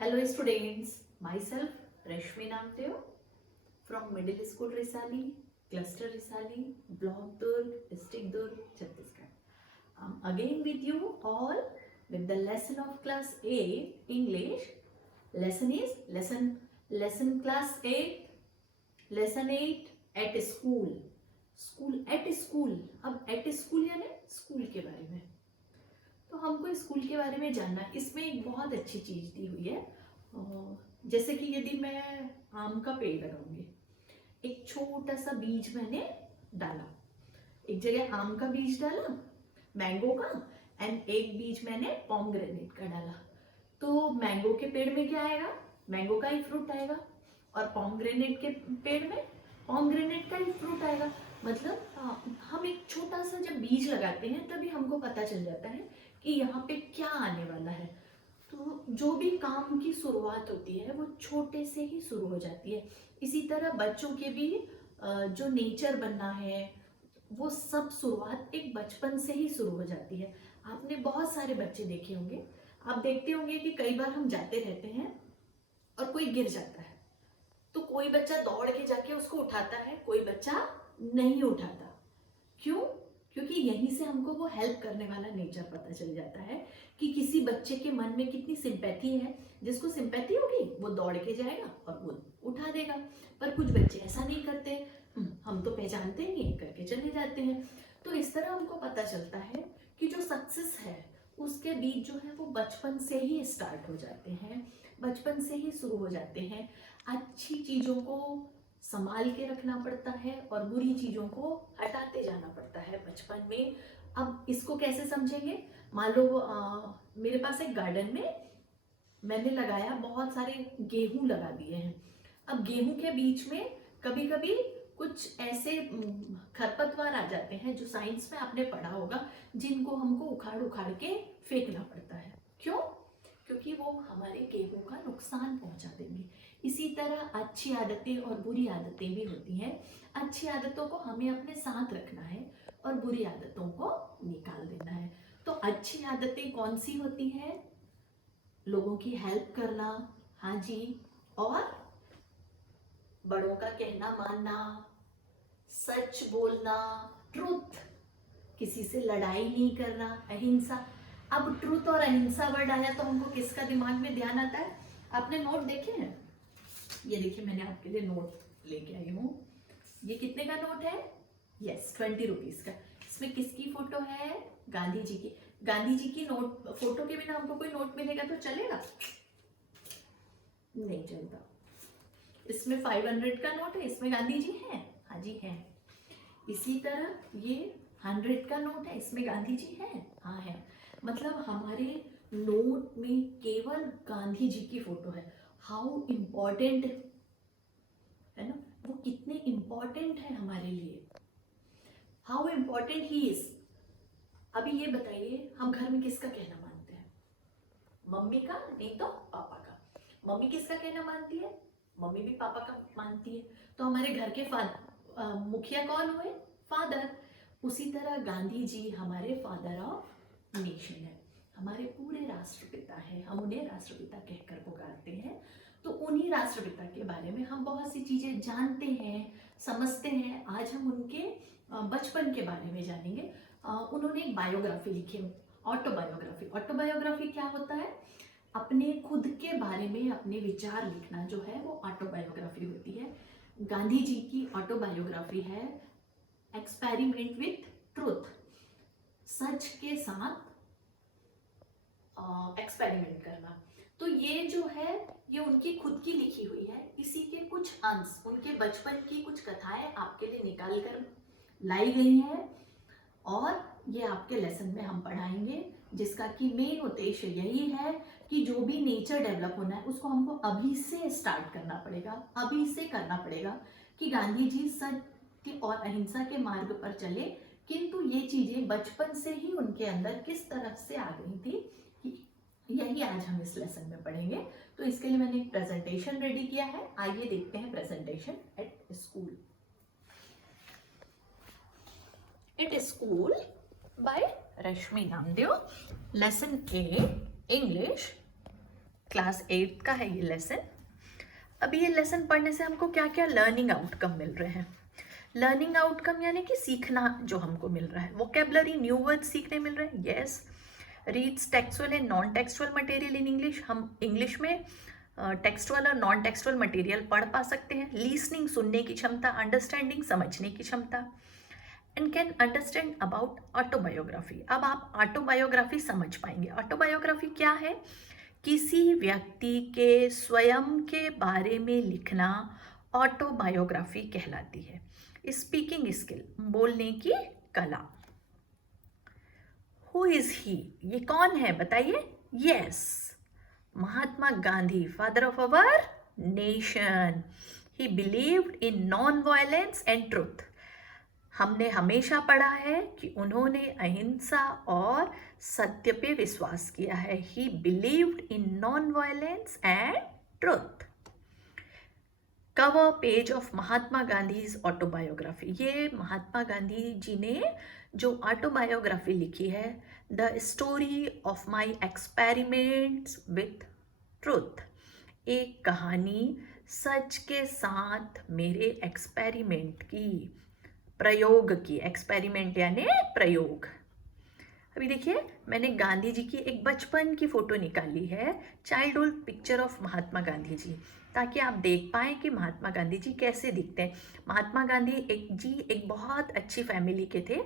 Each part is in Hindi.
Hello students, myself Rashmi Namdeo from Middle School Risali, Cluster Risali, Block Durg, District Durg, Chhattisgarh. Again with you all with the lesson of class 8 English. Lesson is lesson class 8, lesson 8 at school. School at school. अब एट स्कूल यानी स्कूल के बारे में, तो हमको स्कूल के बारे में जानना. इसमें एक बहुत अच्छी चीज दी हुई है. जैसे कि यदि मैं आम का पेड़ लगाऊंगी, एक छोटा सा बीज मैंने डाला, एक जगह आम का बीज डाला, मैंगो का, एंड एक बीज मैंने पोमग्रेनेट का डाला. तो मैंगो के पेड़ में क्या आएगा? मैंगो का ही फ्रूट आएगा, और पोमग्रेनेट के पेड़ में पोमग्रेनेट का ही फ्रूट आएगा. मतलब हम एक छोटा सा जब बीज लगाते हैं तभी हमको पता चल जाता है कि यहाँ पे क्या आने वाला है. तो जो भी काम की शुरुआत होती है वो छोटे से ही शुरू हो जाती है. इसी तरह बच्चों के भी जो नेचर बनना है वो सब शुरुआत एक बचपन से ही शुरू हो जाती है. आपने बहुत सारे बच्चे देखे होंगे, आप देखते होंगे कि कई बार हम जाते रहते हैं और कोई गिर जाता है तो कोई बच्चा दौड़ के जाके उसको उठाता है, कोई बच्चा नहीं उठाता. क्यों? क्योंकि यहीं से हमको वो हेल्प करने वाला नेचर पता चल जाता है कि किसी बच्चे के मन में कितनी सिंपैथी है. जिसको सिंपैथी होगी वो दौड़ के जाएगा और वो उठा देगा. पर कुछ बच्चे ऐसा नहीं करते, हम तो पहचानते ही नहीं, करके चले जाते हैं. तो इस तरह हमको पता चलता है कि जो सक्सेस है उसके बीज जो है वो बचपन से ही स्टार्ट हो जाते हैं, बचपन से ही शुरू हो जाते हैं. अच्छी चीज़ों को संभाल के रखना पड़ता है और बुरी चीज़ों को हटाते जाना पड़ता है बचपन में. अब इसको कैसे समझेंगे? मान लो मेरे पास एक गार्डन में मैंने लगाया, बहुत सारे गेहूं लगा दिए हैं. अब गेहूं के बीच में कभी कभी कुछ ऐसे खरपतवार आ जाते हैं जो साइंस में आपने पढ़ा होगा, जिनको हमको उखाड़ उखाड़ के फेंकना पड़ता है. क्यों? क्योंकि वो हमारे गेहूं का नुकसान पहुंचा देंगे. इसी तरह अच्छी आदतें और बुरी आदतें भी होती हैं. अच्छी आदतों को हमें अपने साथ रखना है और बुरी आदतों को निकाल देना है. तो अच्छी आदतें कौन सी होती हैं? लोगों की हेल्प करना, हाँ जी, और बड़ों का कहना मानना, सच बोलना, ट्रुथ, किसी से लड़ाई नहीं करना, अहिंसा. अब ट्रुथ और अहिंसा वर्ड आया तो हमको किसका दिमाग में ध्यान आता है? आपने नोट देखे हैं? ये देखिए, मैंने आपके लिए नोट लेके आई हूँ. ये कितने का नोट है? यस, 20 रुपीज का. इसमें किसकी फोटो है? गांधी जी की. गांधी जी की नोट फोटो के बिना हमको कोई नोट मिलेगा तो चलेगा? नहीं चलता. इसमें 500 का नोट है, इसमें गांधी जी हैं? हाँ जी हैं. इसी तरह ये 100 का नोट है, इसमें गांधी जी हैं? हाँ है. मतलब हमारे नोट में केवल गांधी जी की फोटो है. हाउ इम्पोर्टेंट है ना, वो कितने इम्पोर्टेंट है हमारे लिए, हाउ इम्पोर्टेंट ही इज. अभी ये बताइए, हम घर में किसका कहना मानते हैं? मम्मी का, नहीं तो पापा का. मम्मी किसका कहना मानती है? मम्मी भी पापा का मानती है. तो हमारे घर के मुखिया कौन हुए? फादर. उसी तरह गांधी जी हमारे फादर ऑफ नेशन है, हमारे पूरे राष्ट्रपिता है. हम उन्हें राष्ट्रपिता कहकर पुकारते हैं. तो उन्हीं राष्ट्रपिता के बारे में हम बहुत सी चीजें जानते हैं, समझते हैं. आज हम उनके बचपन के बारे में जानेंगे. उन्होंने एक बायोग्राफी लिखी, ऑटोबायोग्राफी. ऑटोबायोग्राफी क्या होता है? अपने खुद के बारे में अपने विचार लिखना जो है वो ऑटोबायोग्राफी होती है. गांधी जी की ऑटोबायोग्राफी है एक्सपेरिमेंट विथ ट्रुथ, सच के साथ एक्सपेरिमेंट करना. तो ये जो है ये उनकी खुद की लिखी हुई है. इसी के कुछ अंश, उनके बचपन की कुछ कथाएं आपके लिए निकाल कर लाई गई हैं और ये आपके लेसन में हम पढ़ाएंगे, जिसका कि मेन उद्देश्य यही है कि जो भी नेचर डेवलप होना है उसको हमको अभी से स्टार्ट करना पड़ेगा, अभी से करना पड़ेगा. कि गांधी जी सत्य और अहिंसा के मार्ग पर चले, किंतु ये चीजें बचपन से ही उनके अंदर किस तरह से आ गई थी, यही आज हम इस लेसन में पढ़ेंगे. तो इसके लिए मैंने एक प्रेजेंटेशन रेडी किया है. आइए देखते हैं presentation at school. At school by Rashmi Namdev. Lesson 8 English. Class 8 का है ये लेसन। अभी ये लेसन पढ़ने से हमको क्या क्या लर्निंग आउटकम मिल रहे हैं। लर्निंग आउटकम यानी कि सीखना जो हमको मिल रहा है, वोकेबलरी न्यू वर्ड सीखने मिल रहे हैं, yes. Reads textual and non textual material in English, हम इंग्लिश में टेक्सुअल और नॉन टेक्सुअल मटेरियल पढ़ पा सकते हैं। लीसनिंग सुनने की क्षमता, अंडरस्टैंडिंग समझने की क्षमता, and can understand about autobiography. अब आप ऑटोबायोग्राफी समझ पाएंगे। ऑटोबायोग्राफी क्या है? किसी व्यक्ति के स्वयं के बारे में लिखना ऑटोबायोग्राफी कहलाती है। स्पीकिंग स्किल, बोलने की कला। हु इज ही, ये कौन है बताइए? Yes, Mahatma Gandhi, father of our nation. He believed in non violence and truth. हमने हमेशा पढ़ा है कि उन्होंने अहिंसा और सत्य पे विश्वास किया है। ही believed in non violence and truth. Cover page of Mahatma Gandhi's autobiography. ये महात्मा गांधी जी ने जो ऑटोबायोग्राफी लिखी है, the story of my experiments with truth. एक कहानी सच के साथ मेरे एक्सपेरिमेंट की, प्रयोग की। एक्सपेरिमेंट यानी प्रयोग। अभी देखिए, मैंने गांधी जी की एक बचपन की फोटो निकाली है, childhood picture of Mahatma Gandhi ji, ताकि आप देख पाएँ कि महात्मा गांधी जी कैसे दिखते हैं। महात्मा गांधी एक बहुत अच्छी फैमिली के थे।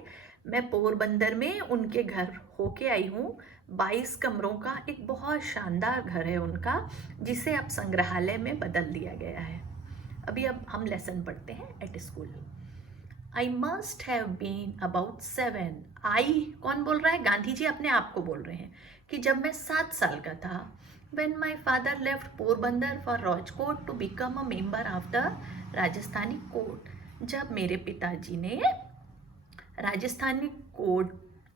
मैं पोरबंदर में उनके घर होके आई हूँ। 22 कमरों का एक बहुत शानदार घर है उनका, जिसे अब संग्रहालय में बदल दिया गया है। अब हम लेसन पढ़ते हैं at school. I must have been about 7। आई कौन बोल रहा है? गांधी जी अपने आप को बोल रहे हैं कि जब मैं 7 साल का था। When my father left Porbandar for Rajkot to become a member of the Rajasthani court. जब मेरे पिताजी ने राजस्थानी कोर्ट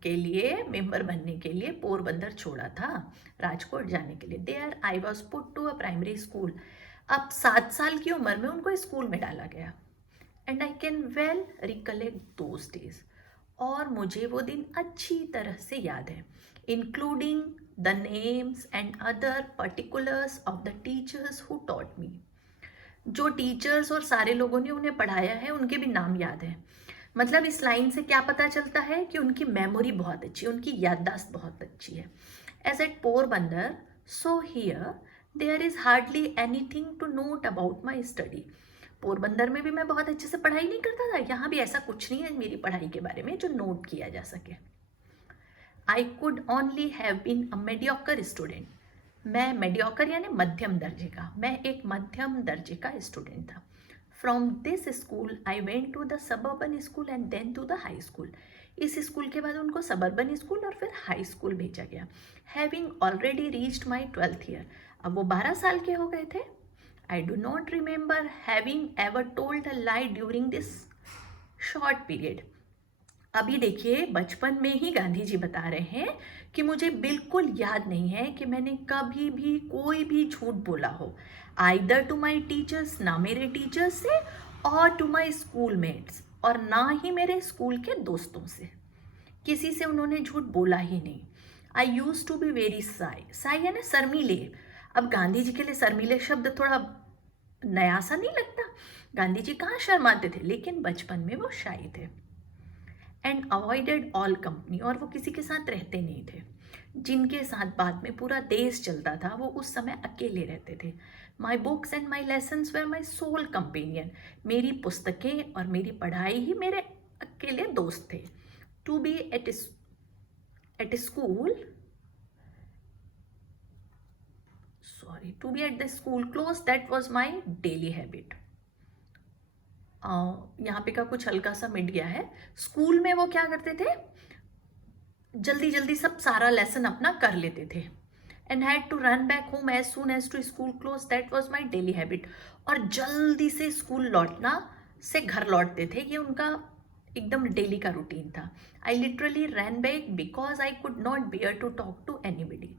के लिए मेंबर बनने के लिए पोरबंदर छोड़ा था, राजकोट जाने के लिए। There I was put to a primary school। अब 7 साल की उम्र में उनको स्कूल में डाला गया। And I can well recollect those days. और मुझे वो दिन अच्छी तरह से याद है, including the names and other particulars of the teachers who taught me. जो टीचर्स और सारे लोगों ने उन्हें पढ़ाया है उनके भी नाम याद है। मतलब इस लाइन से क्या पता चलता है कि उनकी मेमोरी बहुत अच्छी है, उनकी याददाश्त बहुत अच्छी है। As at Porbandar so here there is hardly anything to note about my study. Porbandar में भी मैं बहुत अच्छे से पढ़ाई नहीं करता था, यहाँ भी ऐसा कुछ नहीं है मेरी पढ़ाई के बारे में जो नोट किया जा सके। I could only have been a mediocre student. मैं मेडियोकर यानी मध्यम दर्जे का, मैं एक मध्यम दर्जे का स्टूडेंट था। From this school I went to the suburban school and then to the high school. इस स्कूल के बाद उनको सबर्बन स्कूल और फिर हाई स्कूल भेजा गया। हैविंग ऑलरेडी रीच्ड माई 12th ईयर। अब वो 12 साल के हो गए थे। I do not remember having ever told a lie during this short period। अभी देखिए, बचपन में ही गांधी जी बता रहे हैं कि मुझे बिल्कुल याद नहीं है कि मैंने कभी भी कोई भी झूठ बोला हो, आइदर टू माई टीचर्स, ना मेरे टीचर्स से, और टू माई स्कूल मेट्स, और ना ही मेरे स्कूल के दोस्तों से। किसी से उन्होंने झूठ बोला ही नहीं। I used to be very shy. Shy है ना शर्मीले। अब गांधी जी के लिए शर्मीले शब्द थोड़ा नया सा नहीं लगता? गांधी जी कहाँ शर्माते थे, लेकिन बचपन में वो शाई थे। एंड अवॉइडेड ऑल कंपनी, और वो किसी के साथ रहते नहीं थे। जिनके साथ बाद में पूरा देश चलता था वो उस समय अकेले रहते थे। My books and my lessons were my soul companion. मेरी पुस्तकें और मेरी पढ़ाई ही मेरे अकेले दोस्त थे। To be at school to be at the school close, that was my daily habit। यहाँ पे का कुछ हल्का सा मिट गया है। स्कूल में वो क्या करते थे, जल्दी जल्दी सब सारा लेसन अपना कर लेते थे। And had to run back home as soon as to school close, that was my daily habit. और जल्दी से स्कूल लौटना से घर लौटते थे, ये उनका एकदम डेली का रूटीन था। I literally run back because I could not bear to talk to anybody.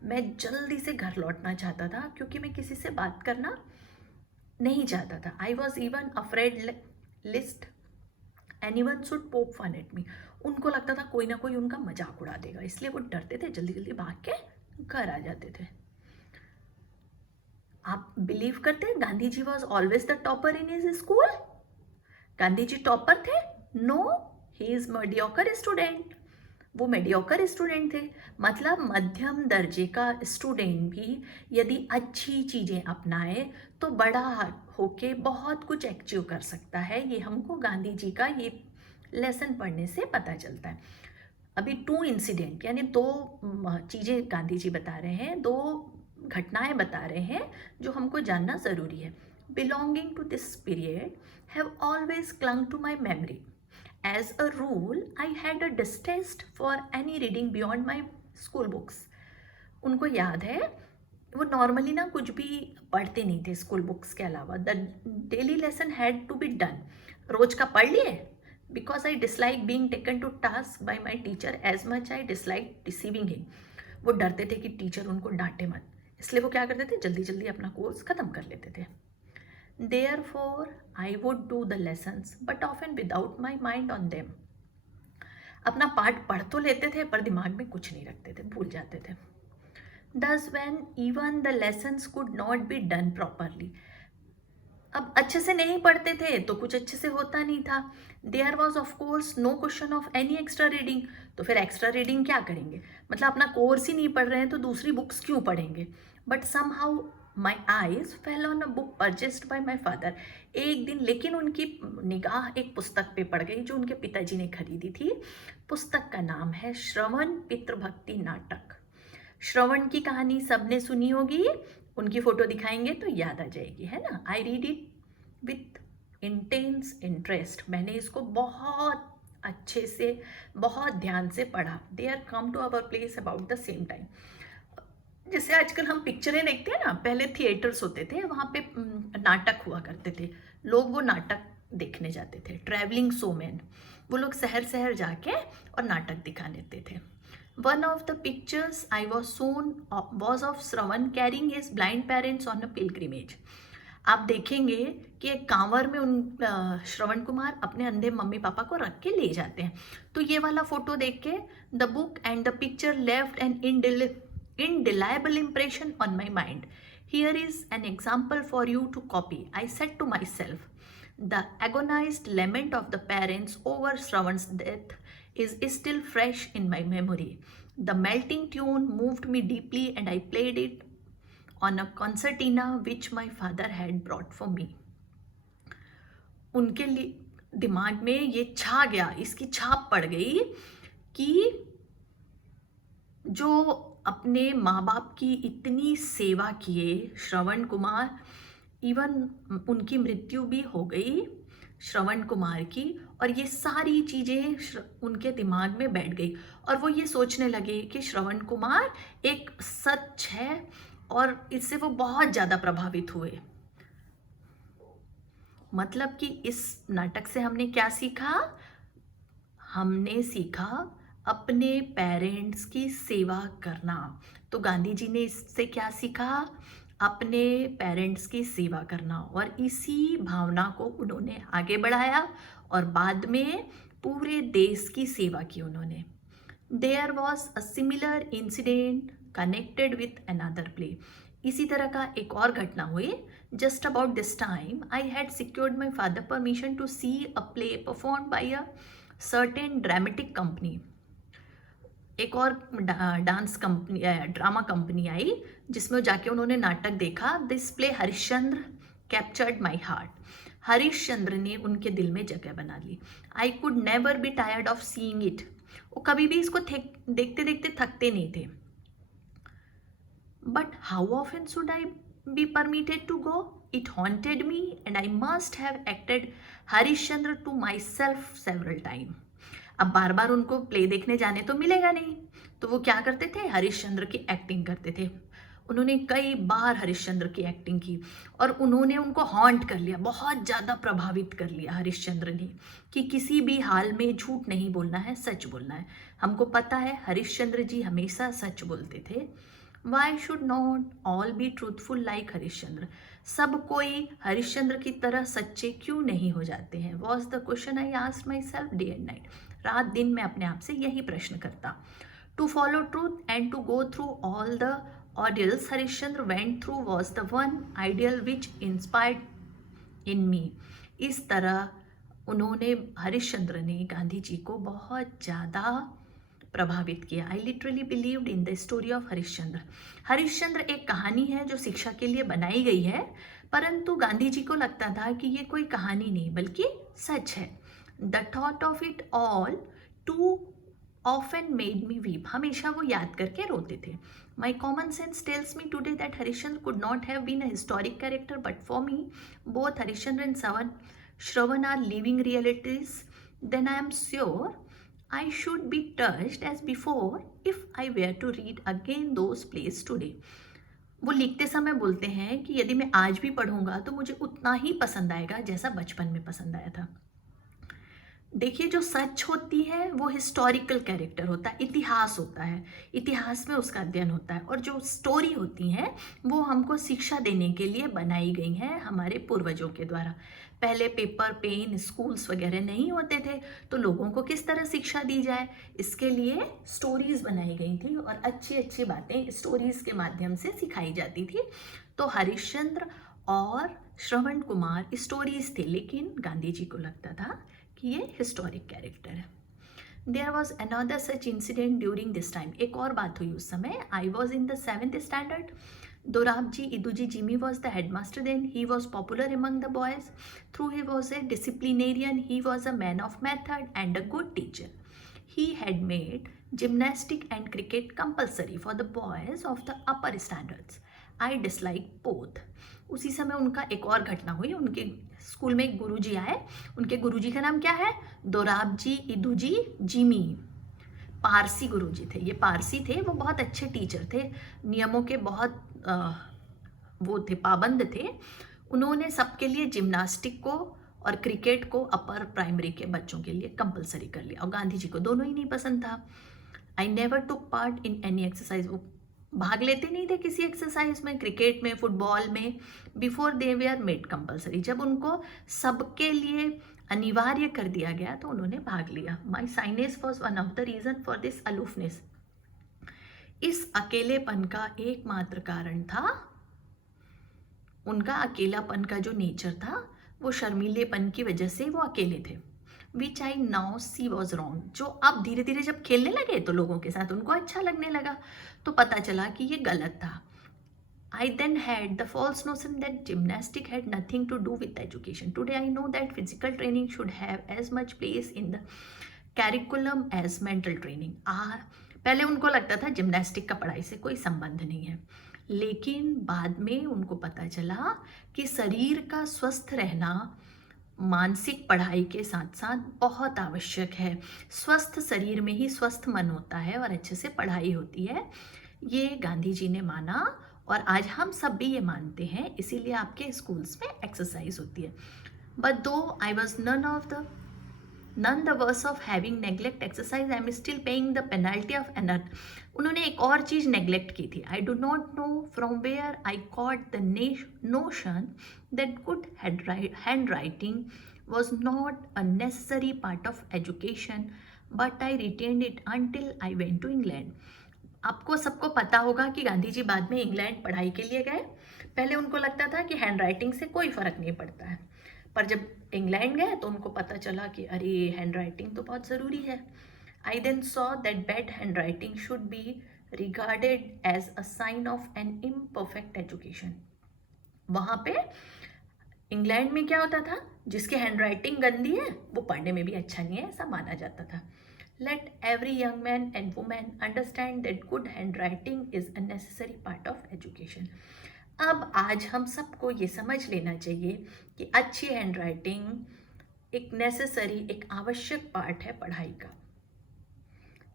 मैं जल्दी से घर लौटना चाहता था क्योंकि मैं किसी से बात करना नहीं चाहता था। I was even afraid list anyone should पोक फन एट मी। उनको लगता था कोई ना कोई उनका मजाक उड़ा देगा, इसलिए वो डरते थे, जल्दी जल्दी भाग के घर आ जाते थे। आप बिलीव करते हैं Gandhi ji was always the topper in his school? Gandhi ji topper थे? No, he is mediocre student. वो मेडियोकर स्टूडेंट थे। मतलब मध्यम दर्जे का स्टूडेंट भी यदि अच्छी चीज़ें अपनाए तो बड़ा होके बहुत कुछ अचीव कर सकता है। ये हमको गांधी जी का ये लेसन पढ़ने से पता चलता है। अभी 2 इंसिडेंट यानी 2 चीज़ें गांधी जी बता रहे हैं, 2 घटनाएं बता रहे हैं जो हमको जानना ज़रूरी है। Belonging to this period have always clung to my memory. As a rule, I had a distaste for any reading beyond my school books. उनको याद है वो नॉर्मली ना कुछ भी पढ़ते नहीं थे स्कूल बुक्स के अलावा. The daily lesson had to be done. रोज का पढ़ लिए. Because I dislike being taken to task by my teacher as much I dislike deceiving him. वो डरते थे कि टीचर उनको डांटे मत, इसलिए वो क्या करते थे, जल्दी जल्दी अपना कोर्स ख़त्म कर लेते थे. Therefore, I would do the lessons, but often without my mind on them. अपना पाठ पढ़ तो लेते थे पर दिमाग में कुछ नहीं रखते थे, भूल जाते थे. Thus, when even the lessons could not be done properly. अब अच्छे से नहीं पढ़ते थे तो कुछ अच्छे से होता नहीं था. There was of course no question of any extra reading. तो फिर एक्स्ट्रा रीडिंग क्या करेंगे, मतलब अपना कोर्स ही नहीं पढ़ रहे हैं तो दूसरी बुक्स क्यों पढ़ेंगे. But somehow My eyes fell on a book purchased by my father. एक दिन लेकिन उनकी निगाह एक पुस्तक पे पड़ गई जो उनके पिताजी ने खरीदी थी. पुस्तक का नाम है श्रवण पितृभक्ति नाटक. श्रवण की कहानी सबने सुनी होगी, उनकी फोटो दिखाएंगे तो याद आ जाएगी, है ना. I read it with intense interest. मैंने इसको बहुत अच्छे से बहुत ध्यान से पढ़ा. They are come to our place about the same time. जैसे आजकल हम पिक्चरें देखते हैं ना, पहले थिएटर्स होते थे, वहाँ पे नाटक हुआ करते थे, लोग वो नाटक देखने जाते थे. ट्रैवलिंग शोमैन, वो लोग शहर शहर जाके और नाटक दिखा देते थे. One of the pictures I was shown was of Shravan carrying his blind parents on a pilgrimage. आप देखेंगे कि एक कांवर में उन श्रवण कुमार अपने अंधे मम्मी पापा को रख के ले जाते हैं. तो ये वाला फोटो देख के the book and the picture left N indelible impression on my mind. Here is an example for you to copy. I said to myself, the agonized lament of the parents over Shravan's death is still fresh in my memory. The melting tune moved me deeply and I played it on a concertina which my father had brought for me. उनके लिए दिमाग में ये छा गया, इसकी छाप पड़ गई कि जो अपने माँ बाप की इतनी सेवा किए श्रवण कुमार, इवन उनकी मृत्यु भी हो गई श्रवण कुमार की, और ये सारी चीज़ें उनके दिमाग में बैठ गई और वो ये सोचने लगे कि श्रवण कुमार एक सच है और इससे वो बहुत ज़्यादा प्रभावित हुए. मतलब कि इस नाटक से हमने क्या सीखा, हमने सीखा अपने पेरेंट्स की सेवा करना. तो गांधी जी ने इससे क्या सीखा, अपने पेरेंट्स की सेवा करना, और इसी भावना को उन्होंने आगे बढ़ाया और बाद में पूरे देश की सेवा की उन्होंने. There was a similar incident connected with another play. इसी तरह का एक और घटना हुई. Just about this time I had secured my father permission to see a play perform by a certain dramatic company. एक और डांस कंपनी ड्रामा कंपनी आई जिसमें जाके उन्होंने नाटक देखा. This play Harishchandra captured my heart. Harishchandra ने उनके दिल में जगह बना ली. I could never be tired of seeing it. वो कभी भी इसको देखते देखते थकते नहीं थे. But how often should I be permitted to go. It haunted me and I must have acted Harishchandra to myself several time. अब बार बार उनको प्ले देखने जाने तो मिलेगा नहीं, तो वो क्या करते थे, हरिश्चंद्र की एक्टिंग करते थे. उन्होंने कई बार हरिश्चंद्र की एक्टिंग की और उन्होंने उनको हॉन्ट कर लिया, बहुत ज़्यादा प्रभावित कर लिया हरिश्चंद्र ने कि किसी भी हाल में झूठ नहीं बोलना है, सच बोलना है. हमको पता है हरिश्चंद्र जी हमेशा सच बोलते थे. Why should not all be truthful like Harishchandra. सब कोई हरिश्चंद्र की तरह सच्चे क्यों नहीं हो जाते हैं. Was the question I asked myself day and night. रात दिन मैं अपने आप से यही प्रश्न करता. To follow truth and to go through all the ordeals Harishchandra went through was the one ideal which inspired in me. इस तरह उन्होंने, हरिश्चंद्र ने गांधी जी को बहुत ज़्यादा प्रभावित किया. I literally believed in the story of Harishchandra. Harishchandra एक कहानी है जो शिक्षा के लिए बनाई गई है, परंतु गांधी जी को लगता था कि ये कोई कहानी नहीं बल्कि सच है. The thought of it all too often made me weep. हमेशा वो याद करके रोते थे. My common sense tells me today that Harishchandra could not have been a historic character, but for me, both Harishchandra and Shravan are living realities. Then I am sure I should be touched as before if I were to read again those plays today. वो लिखते समय बोलते हैं कि यदि मैं आज भी पढ़ूंगा तो मुझे उतना ही पसंद आएगा जैसा बचपन में पसंद आया था. देखिए, जो सच होती है वो हिस्टोरिकल कैरेक्टर होता है, इतिहास होता है, इतिहास में उसका अध्ययन होता है. और जो स्टोरी होती हैं वो हमको शिक्षा देने के लिए बनाई गई हैं हमारे पूर्वजों के द्वारा. पहले पेपर, पेन, स्कूल्स वगैरह नहीं होते थे, तो लोगों को किस तरह शिक्षा दी जाए, इसके लिए स्टोरीज बनाई गई थी और अच्छी अच्छी बातें स्टोरीज के माध्यम से सिखाई जाती थी. तो हरिश्चंद्र और श्रवण कुमार स्टोरीज थे, लेकिन गांधी जी को लगता था कि ये हिस्टोरिक कैरेक्टर है. There was another such incident during this time. एक और बात हुई उस समय. I was in the 7th standard. Dorabji Edulji Gimi was the headmaster then. He was popular among the boys. Through he was a disciplinarian, he was a man of method and a good teacher. He had made gymnastic and cricket compulsory for the boys of the upper standards. I dislike both. उसी समय उनका एक और घटना हुई. उनके स्कूल में एक गुरुजी आए. उनके गुरुजी का नाम क्या है? दोराबजी इदूजी जिमी. पारसी गुरुजी थे. ये पारसी थे. वो बहुत अच्छे टीचर थे, नियमों के बहुत वो थे, पाबंद थे. उन्होंने सबके लिए जिम्नास्टिक को और क्रिकेट को अपर प्राइमरी के बच्चों के लिए कंपलसरी कर लिया. और गांधी जी को दोनों ही नहीं पसंद था. I never took part in any exercise. वो भाग लेते नहीं थे किसी एक्सरसाइज में, क्रिकेट में, फुटबॉल में. Before they were made compulsory. जब उनको सबके लिए अनिवार्य कर दिया गया तो उन्होंने भाग लिया. My shyness was one of the reason for this aloofness. इस अकेलेपन का एकमात्र कारण था, उनका अकेलापन का जो नेचर था वो शर्मीलेपन की वजह से वो अकेले थे. Which I now see was wrong. जो अब धीरे धीरे जब खेलने लगे तो लोगों के साथ उनको अच्छा लगने लगा, तो पता चला कि ये गलत था. I then had the false notion that gymnastic had nothing to do with education. Today I know that physical training should have as much place in the curriculum as mental training. पहले उनको लगता था जिम्नास्टिक का पढ़ाई से कोई संबंध नहीं है, लेकिन बाद में उनको पता चला कि शरीर का स्वस्थ रहना मानसिक पढ़ाई के साथ साथ बहुत आवश्यक है. स्वस्थ शरीर में ही स्वस्थ मन होता है और अच्छे से पढ़ाई होती है. ये गांधी जी ने माना और आज हम सब भी ये मानते हैं, इसीलिए आपके स्कूल्स में एक्सरसाइज होती है. बट दो I was none the worse of having neglect exercise, I am still paying the penalty of another. उन्होंने एक और चीज़ नेग्लेक्ट की थी. I do not know from where I caught the notion that good handwriting was not a necessary part of education, but I retained it until I went to England. आपको सबको पता होगा कि गांधी जी बाद में इंग्लैंड पढ़ाई के लिए गए. पहले उनको लगता था कि हैंड राइटिंग से कोई फ़र्क नहीं पड़ता है, पर जब इंग्लैंड गए तो उनको पता चला कि अरे हैंड राइटिंग तो बहुत ज़रूरी है. I then saw that bad handwriting should be regarded as a sign of an imperfect education. वहाँ पे इंग्लैंड में क्या होता था, जिसकी हैंड राइटिंग गंदी है वो पढ़ने में भी अच्छा नहीं है, ऐसा माना जाता था. Let every young man and women understand that good handwriting is a necessary part of education. अब आज हम सबको ये समझ लेना चाहिए कि अच्छी हैंड राइटिंग एक नेसेसरी, एक आवश्यक पार्ट है पढ़ाई का.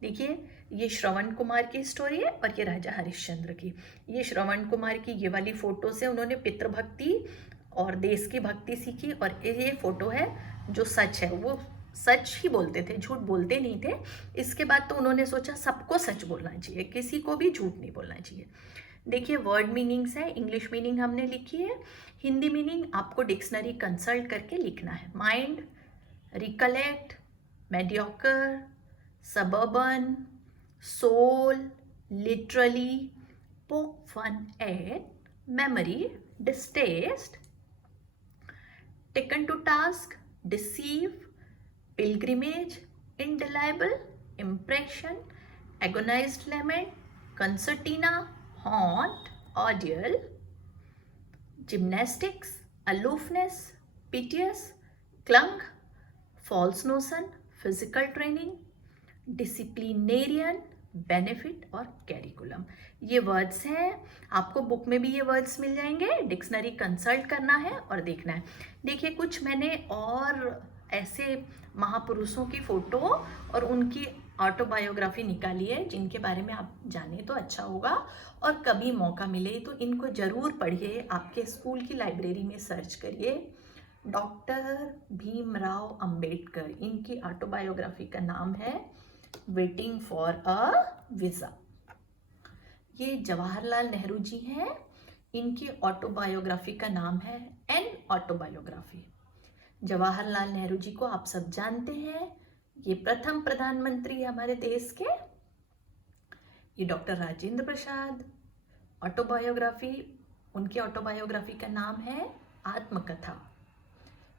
देखिए, ये श्रवण कुमार की स्टोरी है और ये राजा हरिश्चंद्र की. ये श्रवण कुमार की ये वाली फ़ोटो से उन्होंने पितृभक्ति और देश की भक्ति सीखी, और ये फ़ोटो है जो सच है. वो सच ही बोलते थे, झूठ बोलते नहीं थे. इसके बाद तो उन्होंने सोचा सबको सच बोलना चाहिए, किसी को भी झूठ नहीं बोलना चाहिए. देखिए, वर्ड मीनिंग्स है. इंग्लिश मीनिंग हमने लिखी है, हिंदी मीनिंग आपको डिक्शनरी कंसल्ट करके लिखना है. Mind, recollect, mediocre, suburban, soul, literally, poke fun at, memory, distaste, taken to task, deceive, pilgrimage, indelible, impression, agonized lament, concertina, haunt, ordeal, gymnastics, aloofness, piteous, clung, false notion, physical training, disciplinarian, benefit और कैरिकुलम। ये वर्ड्स हैं, आपको बुक में भी ये वर्ड्स मिल जाएंगे, डिक्शनरी कंसल्ट करना है और देखना है। देखिए कुछ मैंने और ऐसे महापुरुषों की फ़ोटो और उनकी ऑटोबायोग्राफी निकाली है जिनके बारे में आप जाने तो अच्छा होगा, और कभी मौका मिले तो इनको ज़रूर पढ़िए, आपके स्कूल की लाइब्रेरी में सर्च करिए। डॉक्टर भीमराव अंबेडकर, इनकी ऑटोबायोग्राफी का नाम है वेटिंग फॉर अ वीज़ा। ये जवाहरलाल नेहरू जी हैं, इनकी ऑटोबायोग्राफी का नाम है एन ऑटोबायोग्राफी। जवाहरलाल नेहरू जी को आप सब जानते हैं, ये प्रथम प्रधानमंत्री हमारे देश के। ये डॉक्टर राजेंद्र प्रसाद, ऑटोबायोग्राफी, उनकी ऑटोबायोग्राफी का नाम है आत्मकथा।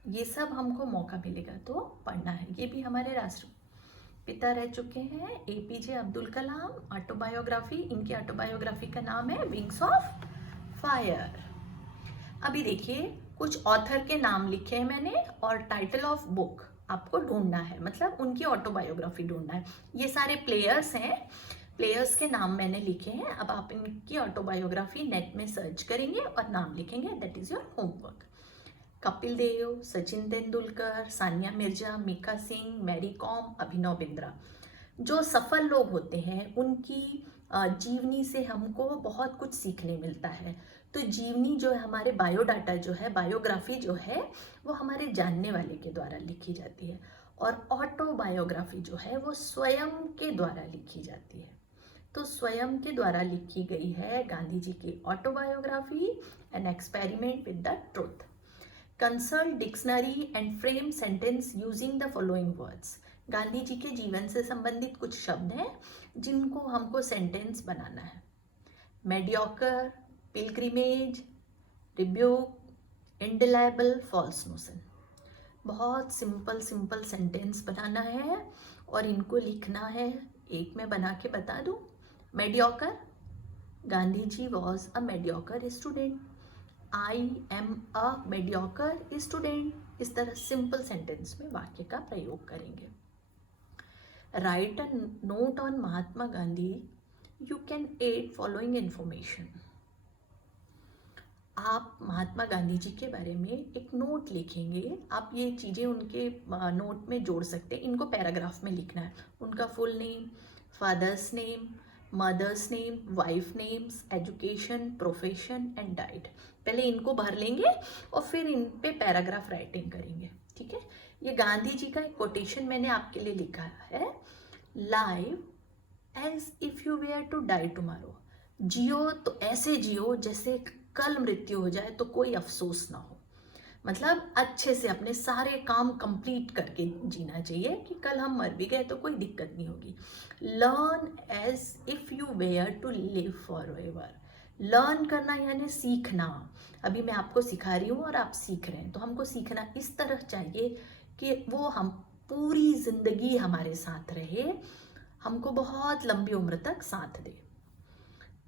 ये सब हमको मौका मिलेगा तो पढ़ना है। ये भी हमारे राष्ट्रपिता रह चुके हैं, एपीजे अब्दुल कलाम, ऑटोबायोग्राफी, इनकी ऑटोबायोग्राफी का नाम है विंग्स ऑफ फायर। अभी देखिए कुछ ऑथर के नाम लिखे हैं मैंने और टाइटल ऑफ बुक आपको ढूंढना है, मतलब उनकी ऑटोबायोग्राफी ढूंढना है। ये सारे प्लेयर्स हैं, प्लेयर्स के नाम मैंने लिखे हैं। अब आप इनकी ऑटोबायोग्राफी नेट में सर्च करेंगे और नाम लिखेंगे, that is your homework. Kapil Dev, Sachin Tendulkar, Sania Mirza, Mika Singh, Mary Kom, Abhinav Bindra. जो सफल लोग होते हैं उनकी जीवनी से हमको बहुत कुछ सीखने मिलता है। तो जीवनी जो है, हमारे बायोडाटा जो है, बायोग्राफी जो है, वो हमारे जानने वाले के द्वारा लिखी जाती है, और ऑटोबायोग्राफी जो है वो स्वयं के द्वारा लिखी जाती है। तो स्वयं के द्वारा लिखी गई है गांधी जी की autobiography, an experiment with the truth. Consult dictionary and frame sentence using the following words. Gandhi ji के जीवन से संबंधित कुछ शब्द हैं जिनको हमको सेंटेंस बनाना है। Mediocre, pilgrimage, rebuke, indelible, false notion. बहुत सिंपल सिंपल सेंटेंस बनाना है और इनको लिखना है। एक मैं बना के बता दूं। Mediocre, Gandhi ji was a mediocre student. I am a mediocre student। इस तरह सिंपल सेंटेंस में वाक्य का प्रयोग करेंगे। Write a note on Mahatma Gandhi, you can add following information. आप महात्मा गांधी जी के बारे में एक नोट लिखेंगे, आप ये चीज़ें उनके नोट में जोड़ सकते हैं। इनको पैराग्राफ में लिखना है। उनका full name, father's name, mother's name, wife names, education, profession and diet. पहले इनको भर लेंगे और फिर इन पे पैराग्राफ राइटिंग करेंगे, ठीक है। ये गांधी जी का एक कोटेशन मैंने आपके लिए लिखा है, live as if you were to die tomorrow. जियो तो ऐसे जियो जैसे कल मृत्यु हो जाए तो कोई अफसोस ना हो। मतलब अच्छे से अपने सारे काम कंप्लीट करके जीना चाहिए कि कल हम मर भी गए तो कोई दिक्कत नहीं होगी। Learn as if you were to live forever. Learn करना यानी सीखना। अभी मैं आपको सिखा रही हूँ और आप सीख रहे हैं, तो हमको सीखना इस तरह चाहिए कि वो हम पूरी जिंदगी हमारे साथ रहे, हमको बहुत लंबी उम्र तक साथ दे।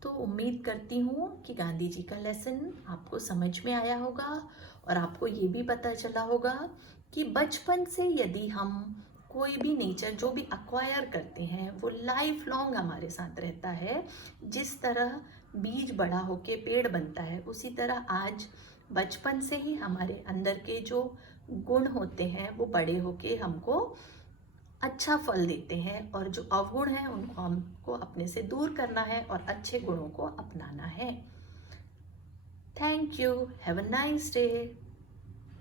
तो उम्मीद करती हूँ कि गांधी जी का लेसन आपको समझ में आया होगा और आपको ये भी पता चला होगा कि बचपन से यदि हम कोई भी नेचर जो भी अक्वायर करते हैं वो लाइफ लॉन्ग हमारे साथ रहता है। जिस तरह बीज बड़ा होके पेड़ बनता है, उसी तरह आज बचपन से ही हमारे अंदर के जो गुण होते हैं वो बड़े होके हमको अच्छा फल देते हैं, और जो अवगुण हैं उनको हमको अपने से दूर करना है और अच्छे गुणों को अपनाना है। Thank you, have a nice day.